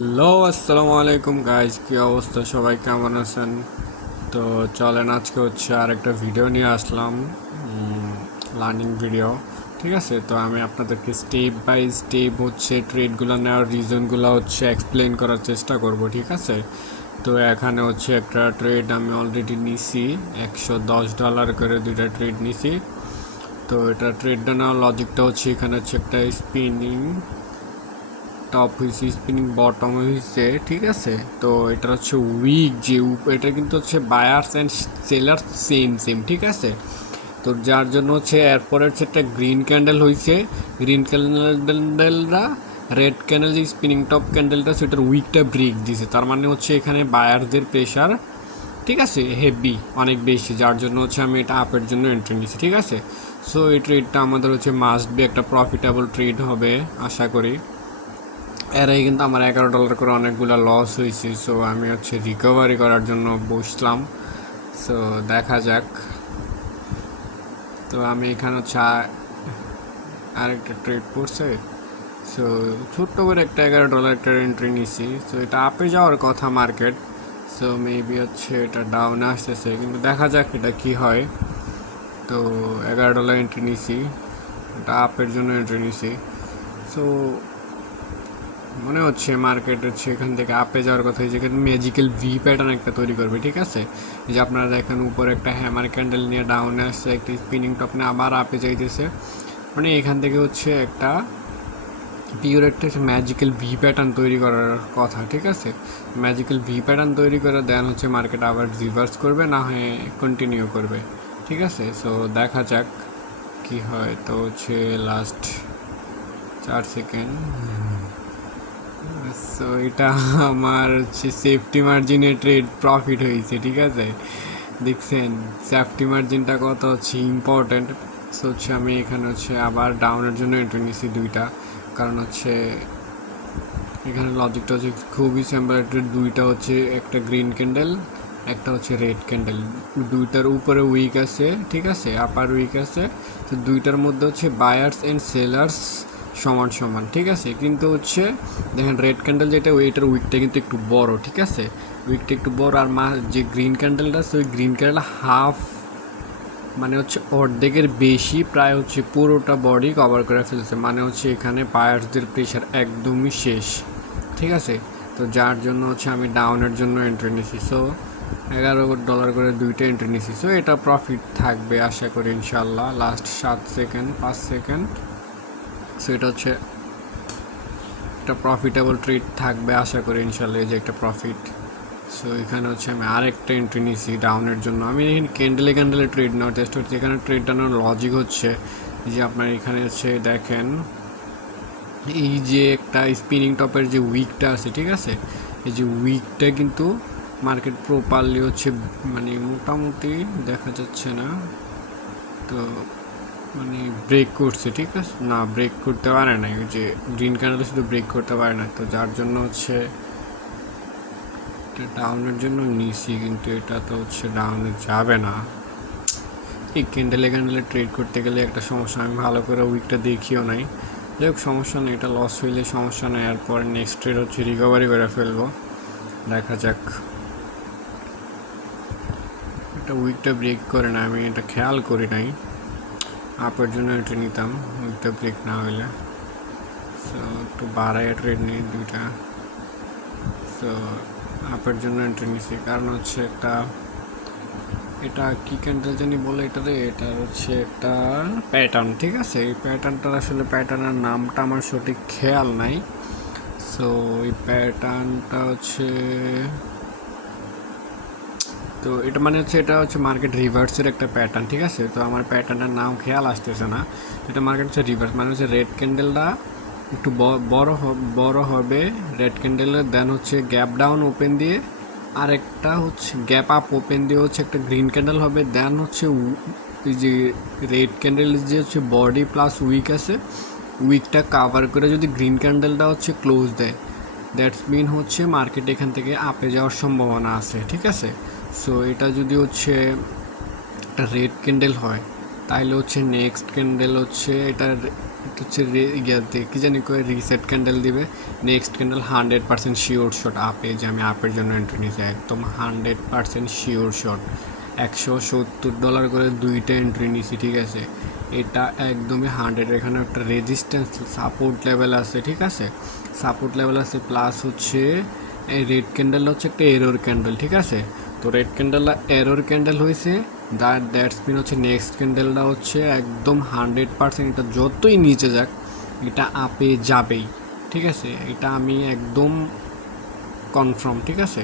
Hello, আসসালামু আলাইকুম guys, কি অবস্থা? সবাই কেমন আছেন? তো চলেন, আজকে হচ্ছে আর একটা ভিডিও নিয়ে আসলাম, লার্নিং ভিডিও। ঠিক আছে, তো আমি আপনাদেরকে স্টেপ বাই স্টেপ হচ্ছে ট্রেডগুলো নেওয়ার রিজনগুলো হচ্ছে এক্সপ্লেন করার চেষ্টা করব। ঠিক আছে, তো এখানে হচ্ছে একটা ট্রেড আমি অলরেডি নিছি, $110 করে দুইটা ট্রেড নিছি। তো এটা ট্রেডটা নেওয়ার লজিকটা হচ্ছে, এখানে হচ্ছে একটা স্পিনিং টপ হয়েছে, স্পিনিং বটম হয়েছে। ঠিক আছে, তো এটা হচ্ছে উইক যে এটা কিন্তু হচ্ছে buyers and seller same same. ঠিক আছে, তো যার জন্য হচ্ছে এরপরে হচ্ছে একটা গ্রিন ক্যান্ডেল হয়েছে, গ্রিন ক্যান্ডেলরা রেড ক্যান্ডেল যে স্পিনিং টপ ক্যান্ডেলটা সেটার উইকটা ব্রেক দিছে, তার মানে হচ্ছে এখানে বায়ারদের প্রেশার, ঠিক আছে, হেভি, অনেক বেশি, যার জন্য হচ্ছে আমি এটা আপের জন্য এন্ট্রি নিছি। ঠিক আছে, সো এই ট্রেডটা আমাদের হচ্ছে মাস্ট বি একটা প্রফিটেবল ট্রেড হবে আশা করি। এর আগে কিন্তু আমার $11 করে অনেকগুলো লস হয়েছে, সো আমি হচ্ছে রিকভারি করার জন্য বসলাম। সো দেখা যাক। তো আমি এখানে হচ্ছে আরেকটা ট্রেড করছে, সো ছোট্ট করে একটা $11 একটা এন্ট্রি নিছি। সো এটা আপে যাওয়ার কথা মার্কেট, সো মেবি হচ্ছে এটা ডাউনে আসতেছে, কিন্তু দেখা যাক এটা কি হয়। তো $11 এন্ট্রি নিছি, এটা আপের জন্য এন্ট্রি নিছি। সো মনে হচ্ছে মার্কেট হচ্ছে এখান থেকে আপে যাওয়ার কথা, যেখানে ম্যাজিক্যাল ভি প্যাটার্ন একটা তৈরি করবে। ঠিক আছে, এই যে আপনারা দেখেন উপরে একটা হ্যামার ক্যান্ডেল নিয়ে ডাউনে আসছে, একটা স্পিনিং টপ নিয়ে আবার আপে যাইতেছে, মানে এখান থেকে হচ্ছে একটা পিওর একটা ম্যাজিক্যাল ভি প্যাটার্ন তৈরি করার কথা। ঠিক আছে, ম্যাজিক্যাল ভি প্যাটার্ন তৈরি করে দেন হচ্ছে মার্কেট আবার রিভার্স করবে, না হয়ে কন্টিনিউ করবে। ঠিক আছে, সো দেখা যাক কি হয়। তো হচ্ছে লাস্ট 4 সেকেন্ড। সো এটা আমার হচ্ছে সেফটি মার্জিনে ট্রেড প্রফিট হয়েছে। ঠিক আছে, দেখছেন সেফটি মার্জিনটা কত হচ্ছে ইম্পর্ট্যান্ট। সো হচ্ছে আমি এখানে হচ্ছে আবার ডাউনের জন্য এন্ট্রি নিয়েছি দুইটা, কারণ হচ্ছে এখানে লজিকটা হচ্ছে খুবই সিম্পল। দুইটা হচ্ছে একটা গ্রিন ক্যান্ডেল, একটা হচ্ছে রেড ক্যান্ডেল, দুইটার উপরে উইক আছে। ঠিক আছে, আপার উইক আছে, তো দুইটার মধ্যে হচ্ছে বায়ার্স অ্যান্ড সেলার্স সমান সমান। ঠিক আছে, কিন্তু হচ্ছে দেখেন রেড ক্যান্ডেল যেটা, ওইটার উইকটা কিন্তু একটু বড়। ঠিক আছে, উইকটা একটু বড়, আর যে গ্রিন ক্যান্ডেলটা আছে ওই গ্রিন ক্যান্ডেল হাফ, মানে হচ্ছে অর্ধেকের বেশি, প্রায় হচ্ছে পুরোটা বডি কভার করে ফেলছে, মানে হচ্ছে এখানে বায়ার্সদের প্রেশার একদমই শেষ। ঠিক আছে, তো যার জন্য হচ্ছে আমি ডাউনের জন্য এন্ট্রি নিছি। সো $11 করে দুইটা এন্ট্রি নিছি, সো এটা প্রফিট থাকবে আশা করি ইনশাল্লাহ। Last 7 second, 5 second. সো এটা হচ্ছে একটা প্রফিটেবল ট্রেড থাকবে আশা করি ইনশাল্লাহ, এই যে একটা প্রফিট। সো এখানে হচ্ছে আমি আরেকটা এন্ট্রি নিছি ডাউনের জন্য। আমি এখানে ক্যান্ডেলে ক্যান্ডেলে ট্রেড নেওয়ার চেষ্টা করছি। এখানে ট্রেডটা নেওয়ার লজিক হচ্ছে যে আপনার এখানে হচ্ছে দেখেন এই যে একটা স্পিনিং টপের যে উইকটা আছে, ঠিক আছে, এই যে উইকটা কিন্তু মার্কেট প্রপারলি হচ্ছে মানে মোটামুটি দেখা যাচ্ছে না, তো মানে ব্রেক করছে। ঠিক আছে, না ব্রেক করতে পারে না, ওই যে গ্রিন ক্যান্ডেল শুধু ব্রেক করতে পারে না, তো যার জন্য হচ্ছে এটা ডাউনের জন্য নিছি, কিন্তু এটা তো হচ্ছে ডাউনে যাবে না। এই ক্যান্ডেলে ক্যান্ডেলে ট্রেড করতে গেলে একটা সমস্যা, আমি ভালো করে উইকটা দেখিও নাই। যাই হোক, সমস্যা নেই, এটা লস হইলে সমস্যা নেই, এরপর নেক্সট ট্রেড হচ্ছে রিকভারি করে ফেলবো, দেখা যাক। এটা উইকটা ব্রেক করে না, আমি এটা খেয়াল করি নাই, আপের জন্য এটা নিতাম উইকটা ব্রেক না হইলে। সো একটু বাড়ায় ট্রেড নিই দুইটা। সো আপের জন্য এন্ট্রি নিছি, কারণ হচ্ছে একটা, এটা কি ক্যান্ডেল জানি বলে এটারে, এটা হচ্ছে একটা প্যাটার্ন। ঠিক আছে, এই প্যাটার্নটার আসলে প্যাটার্নের নামটা আমার সঠিক খেয়াল নাই। সো এই প্যাটার্নটা হচ্ছে, তো এটা মানে হচ্ছে এটা হচ্ছে মার্কেট রিভার্সের একটা প্যাটার্ন। ঠিক আছে, তো আমার প্যাটার্নটার নাম খেয়াল আসতেছে না। এটা মার্কেট হচ্ছে রিভার্স, মানে হচ্ছে রেড ক্যান্ডেলটা একটু বড় হবে রেড ক্যান্ডেলের, দেন হচ্ছে গ্যাপ ডাউন ওপেন দিয়ে, আর একটা হচ্ছে গ্যাপ আপ ওপেন দিয়ে হচ্ছে একটা গ্রিন ক্যান্ডেল হবে, দেন হচ্ছে এই যে রেড ক্যান্ডেল যে হচ্ছে বডি প্লাস উইক আছে, উইকটা কাভার করে যদি গ্রিন ক্যান্ডেলটা হচ্ছে ক্লোজ দেয়, দ্যাটস মিন হচ্ছে মার্কেট এখান থেকে আপে যাওয়ার সম্ভাবনা আছে। ঠিক আছে, সো এটা যদি হচ্ছে একটা রেড ক্যান্ডেল হয়, তাহলে হচ্ছে নেক্সট ক্যান্ডেল হচ্ছে এটা এটা হচ্ছে ইয়াতে কি জানি করে রিসেট ক্যান্ডেল দিবে, নেক্সট ক্যান্ডেল 100% শিওর শট আপে, যে আমি আপের জন্য এন্ট্রি নিয়েছি একদম 100% শিওর শট। $170 করে দুইটা এন্ট্রি নিয়েছি, ঠিক আছে। এটা একদমই 100। এখানে একটা রেজিস্ট্যান্স সাপোর্ট লেভেল আছে, ঠিক আছে, সাপোর্ট লেভেল আছে, প্লাস হচ্ছে এই রেড ক্যান্ডেল হচ্ছে একটা এরর ক্যান্ডেল, ঠিক আছে। তো রেড ক্যান্ডেলটা এরর ক্যান্ডেল হয়েছে, দ্যাটস মিন হচ্ছে নেক্সট ক্যান্ডেলটা হচ্ছে একদম 100%, এটা যতই নিচে যাক এটা আপে যাবেই, ঠিক আছে, এটা আমি একদম কনফার্ম, ঠিক আছে।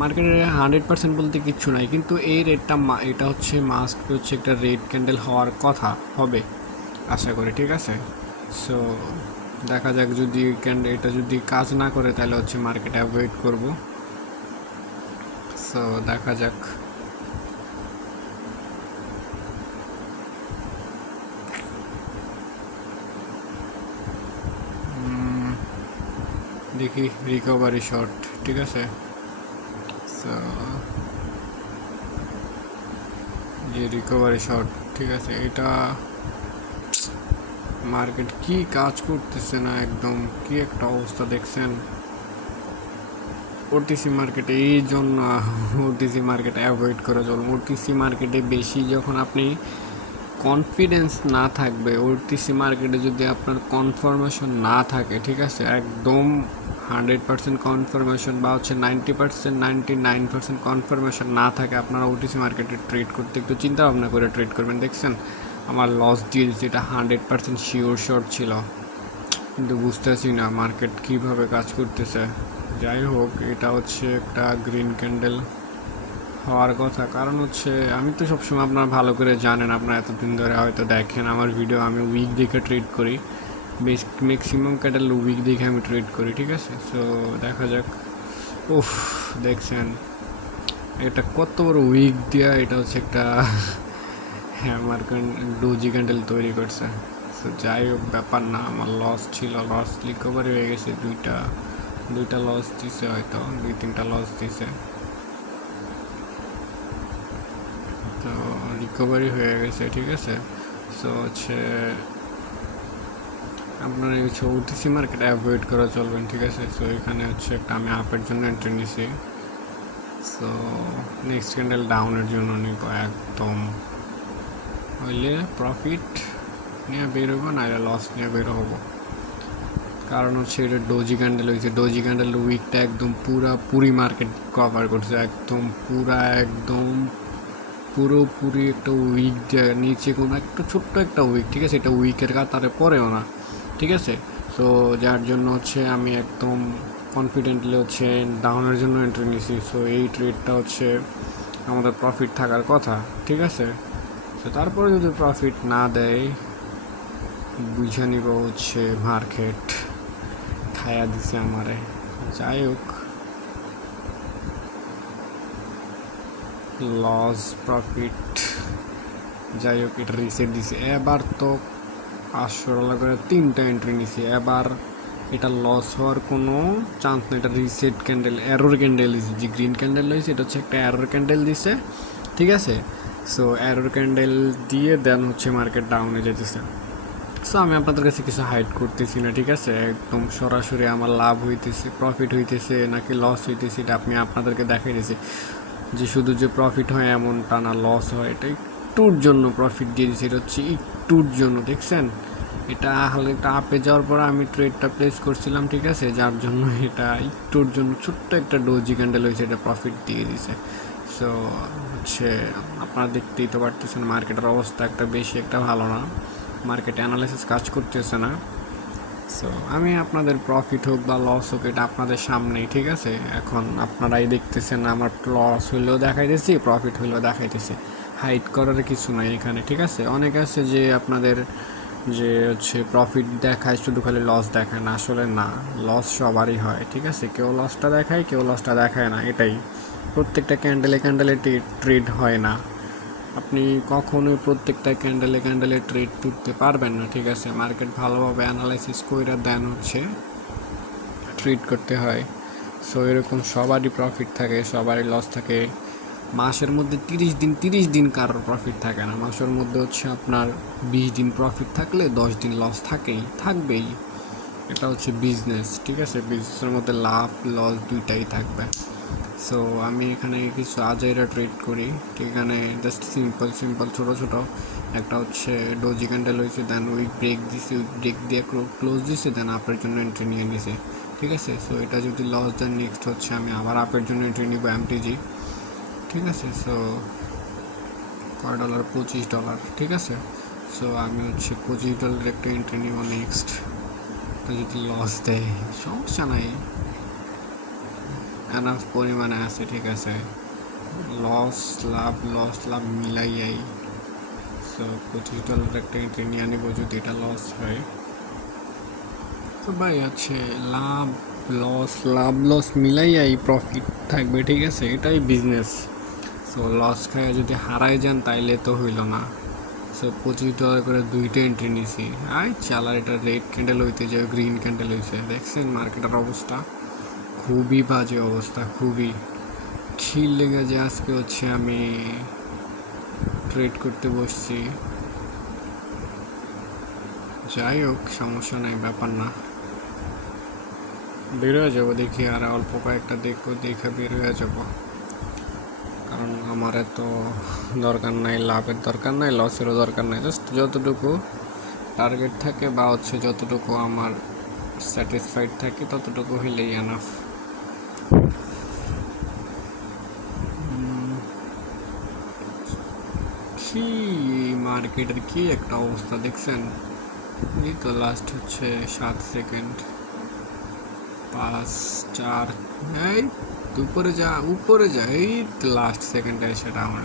মার্কেটে 100% বলতে কিচ্ছু নাই, কিন্তু এই রেটটা এটা হচ্ছে মাস্ট হচ্ছে একটা রেড ক্যান্ডেল হওয়ার কথা হবে আশা করি, ঠিক আছে। সো দেখা যাক, যদি এটা যদি কাজ না করে তাহলে হচ্ছে মার্কেট অ্যাভয়েড করব। সো দেখা যাক। দেখি রিকভারি শর্ট, ঠিক আছে। সো যে রিকভারি শর্ট, ঠিক আছে, এটা মার্কেট কি কাজ করতেছে না, একদম কি একটা অবস্থা দেখছেন ওটিসি মার্কেটে। এই জন্য ওটিসি মার্কেট অ্যাভয়েড করে চলুন। ওটিসি মার্কেটে বেশি যখন আপনি কনফিডেন্স না থাকবে, ওটিসি মার্কেটে যদি আপনার কনফার্মেশন না থাকে, ঠিক আছে, একদম 100% কনফার্মেশন বা হচ্ছে 90%, 99% কনফার্মেশন না থাকে, আপনারা ওটিসি মার্কেটে ট্রেড করতে একটু চিন্তা ভাবনা করে ট্রেড করবেন। দেখছেন আমার লস দিয়ে দিচ্ছে, এটা 100% শিওর শর্ট ছিল, কিন্তু বুঝতেছি না মার্কেট কীভাবে কাজ করতেছে। যাই হোক, এটা হচ্ছে একটা গ্রিন ক্যান্ডেল হওয়ার কথা, কারণ হচ্ছে আমি তো সবসময় আপনারা ভালো করে জানেন, আপনারা এতদিন ধরে হয়তো দেখেন আমার ভিডিও, আমি উইক দেখে ট্রেড করি, ম্যাক্সিমাম ক্যান্ডেল উইক দেখে আমি ট্রেড করি, ঠিক আছে। সো দেখা যাক। উফ, দেখছেন এটা কত বড় উইক দেওয়া, এটা হচ্ছে একটা হ্যামার ডোজি ক্যান্ডেল তৈরি করছে। সো যাই হোক, ব্যাপার না, আমার লস ছিল, লস রিকভারি হয়ে গেছে, দুইটা লস দিছে, হয়তো 2-3টা লস দিছে, তো রিকভারি হয়ে গেছে, ঠিক আছে। সো হচ্ছে আপনারা হচ্ছে ওটিসি মার্কেট অ্যাভয়েড করা চলবেন, ঠিক আছে। সো এখানে হচ্ছে একটা আমি আপের জন্য এন্ট্রি নিছি, সো নেক্সট ক্যান্ডেল ডাউনের জন্য নিব একদম, হইলে প্রফিট নিয়ে বের হবো, নাহলে লস নিয়ে বের হবো। কারণ হচ্ছে এটা ডোজি ক্যান্ডেল হয়েছে, ডোজি ক্যান্ডেল উইকটা একদম পুরোপুরি মার্কেট কভার করছে, একদম পুরোপুরি একটা উইক নিচে কোনো একটা ছোট্ট একটা উইক, ঠিক আছে, এটা উইকের কাতারে পড়েও না, ঠিক আছে। সো যার জন্য হচ্ছে আমি একদম কনফিডেন্টলি হচ্ছে ডাউনের জন্য এন্ট্রি নিয়েছি। সো এই ট্রেডটা হচ্ছে আমাদের প্রফিট থাকার কথা, ঠিক আছে। তো তারপরে যদি প্রফিট না দেয়, বুঝে নিব হচ্ছে মার্কেট খায়া দিছে আমারে। যাই হোক, লস প্রফিট যাই হোক, এটা রিসেট দিছে। এবার তো $500 করে 3টা এন্ট্রি নিছি, এবার এটা লস হওয়ার কোনো চান্স নেই। এটা রিসেট ক্যান্ডেল, এরর ক্যান্ডেল দিছে, যে গ্রিন ক্যান্ডেল হয়েছে এটা হচ্ছে একটা এরর ক্যান্ডেল দিছে, ঠিক আছে। সো এরর ক্যান্ডেল দিয়ে দেন হচ্ছে মার্কেট ডাউনে যেতেছে। সো আমি আপনাদের কাছে কিছু হাইড করতেছি না, ঠিক আছে, একদম সরাসরি আমার লাভ হইতেছে, প্রফিট হইতেছে নাকি লস হইতেছে এটা আপনি আপনাদেরকে দেখাই দিয়েছি। যে শুধু যে প্রফিট হয় এমনটা না, লস হয়, এটা একটুর জন্য প্রফিট দিয়ে দিয়েছে, এটা হচ্ছে একটুর জন্য, দেখছেন এটা হালকা আপে যাওয়ার পর আমি ট্রেডটা প্লেস করছিলাম, ঠিক আছে, যার জন্য এটা একটুর জন্য ছোট্ট একটা ডোজি ক্যান্ডেল হয়েছে, এটা প্রফিট দিয়ে দিছে। সো হচ্ছে আপনারা দেখতেই তো পারতেছেন মার্কেটের অবস্থা একটা বেশি একটা ভালো না, মার্কেট অ্যানালাইসিস কাজ করতেছে না। সো আমি আপনাদের প্রফিট হোক বা লস হোক এটা আপনাদের সামনেই, ঠিক আছে। এখন আপনারাই দেখতেছেন, আমার লস হইলেও দেখাইতেছি, প্রফিট হইলেও দেখাইতেছি, হাইড করার কিছু নাই এখানে, ঠিক আছে। অনেকে আছে যে আপনাদের যে হচ্ছে প্রফিট দেখায় শুধু খালি লস দেখায় না, আসলে না, লস সবারই হয়, ঠিক আছে, কেউ লসটা দেখায় কেউ লসটা দেখায় না, এটাই প্রত্যেকটা ক্যান্ডেলে ট্রেড হয় না, আপনি কখনোই প্রত্যেকটা ক্যান্ডেলে ট্রেড করতে পারবেন না, ঠিক আছে। মার্কেট ভালোভাবে অ্যানালাইসিস করে দেন হচ্ছে ট্রেড করতে হয়। সো এরকম সবারই প্রফিট থাকে, সবারই লস থাকে, মাসের মধ্যে 30 দিন কারোর প্রফিট থাকে না, মাসের মধ্যে হচ্ছে আপনার 20 দিন প্রফিট থাকলে 10 দিন লস থাকবেই। এটা হচ্ছে বিজনেস, ঠিক আছে? বিজনেসের মধ্যে লাভ লস দুইটাই থাকবে। সো আমি এখানে কিছু আজাইরা ট্রেড করি, এখানে জাস্ট সিম্পল ছোটো ছোটো। একটা হচ্ছে ডোজি ক্যান্ডেল হয়েছে, দেন উইক ব্রেক দিছে, উইক ব্রেক দিয়ে ক্লোজ দিছে, দেন আপের জন্য এন্ট্রি নিয়ে নিছে, ঠিক আছে? সো এটা যদি লস দেন নেক্সট হচ্ছে আমি আবার আপের জন্য এন্ট্রি নিব এমটিজি, ঠিক আছে? সো কয় ডলার? $25, ঠিক আছে? সো আমি হচ্ছে $25 একটা এন্ট্রি নিব নেক্সট। যদি লস দেয় সমস্যা নাই, এনাফ পরিমাণে আছে, ঠিক আছে? লস লাভ মিলাইয়াই। সো $25 একটা এন্ট্রি নিয়ে নিব যদি এটা লস হয়। তো ভাই হচ্ছে লাভ লস মিলাইয়াই প্রফিট থাকবে, ঠিক আছে? এটাই বিজনেস। সো লস খায় যদি হারাই যান তাইলে তো হইল না। সো $25 করে দুইটা এন্ট্রি নিছি, চালার এটা রেড ক্যান্ডেল হইতে যায় গ্রিন ক্যান্ডেল হয়েছে, দেখছেন মার্কেটের অবস্থা? খুবই বাজে অবস্থা, খুবই খিল লেগে যে আজকে হচ্ছে আমি ট্রেড করতে বসছি। যাই হোক সমস্যা নাই, ব্যাপার না, বের হয়ে যাবো দেখি, আর অল্প কয়েকটা দেখে বের হয়ে যাবো। কারণ আমার এত দরকার নাই, লাভের দরকার নাই, লসেরও দরকার নাই, জাস্ট যতটুকু টার্গেট থাকে বা হচ্ছে যতটুকু আমার স্যাটিসফাইড থাকে ততটুকু হইলেই এনাফ। কি মার্কেটের কি একটা অবস্থা দেখছেন? এই তো লাস্ট হচ্ছে 7 সেকেন্ড, 5 4, এই উপরে যা, এই লাস্ট সেকেন্ডে সেটা আমার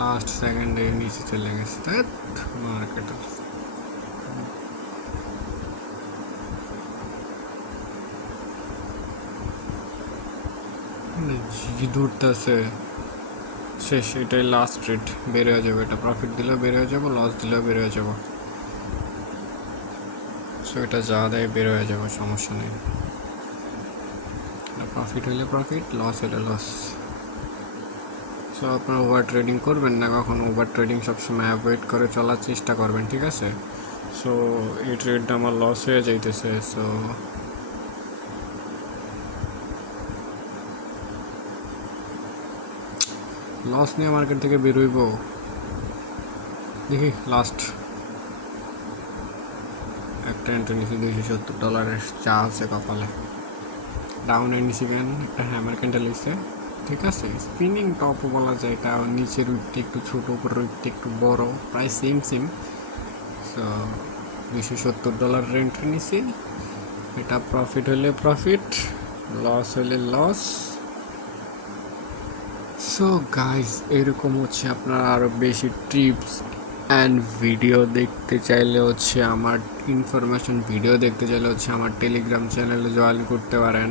লাস্ট সেকেন্ডে নিচে চলে গেছে। মার্কেটের জি দৌড়তেছে, শেষ, এটাই লাস্ট ট্রেড, বের হয়ে যাবো। এটা প্রফিট দিলেও বের হয়ে যাবো, লস দিলেও বের হয়ে যাবো। সো এটা যা দেয় বের হয়ে যাবো, সমস্যা নেই। প্রফিট হলে প্রফিট, লস হলে লস। সো আপনারা ওভার ট্রেডিং করবেন না কখনো, ওভার ট্রেডিং সবসময় অ্যাভয়েড করে চলার চেষ্টা করবেন, ঠিক আছে? সো এই ট্রেডটা আমার লস হয়ে যাইতেছে, সো লস নিয়ে মার্কেট থেকে বেরোইব, দেখি। লাস্ট একটা এন্ট্রি নিচ্ছি $270, চা আছে কপালে। ডাউনে নিচে গেন একটা হ্যামার ক্যান্ডেল হয়েছে, ঠিক আছে? স্পিনিং টপ বলা যায় এটা, নিচের উইকটি একটু ছোটো, উপরের উইকটি একটু বড়, প্রায় সেম। সো $270 এন্ট্রি নিছি, এটা প্রফিট হলে প্রফিট, লস হলে লস। সো গাইজ এরকম হচ্ছে আপনারা আরও বেশি টিপস অ্যান্ড ভিডিও দেখতে চাইলে হচ্ছে আমার ইনফরমেশন ভিডিও দেখতে চাইলে হচ্ছে আমার টেলিগ্রাম চ্যানেলে জয়েন করতে পারেন।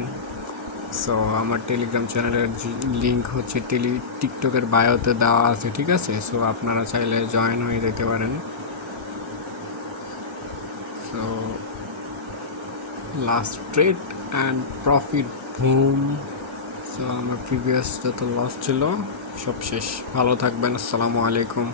সো আমার টেলিগ্রাম চ্যানেলের লিঙ্ক হচ্ছে টিকটকের বায়োতে দেওয়া আছে, ঠিক আছে? সো আপনারা চাইলে জয়েন হয়ে যেতে পারেন। So last trade and profit, broom. So আমার প্রিভিয়াস যত লস ছিল সব শেষ। ভালো থাকবেন, আসসালামু আলাইকুম।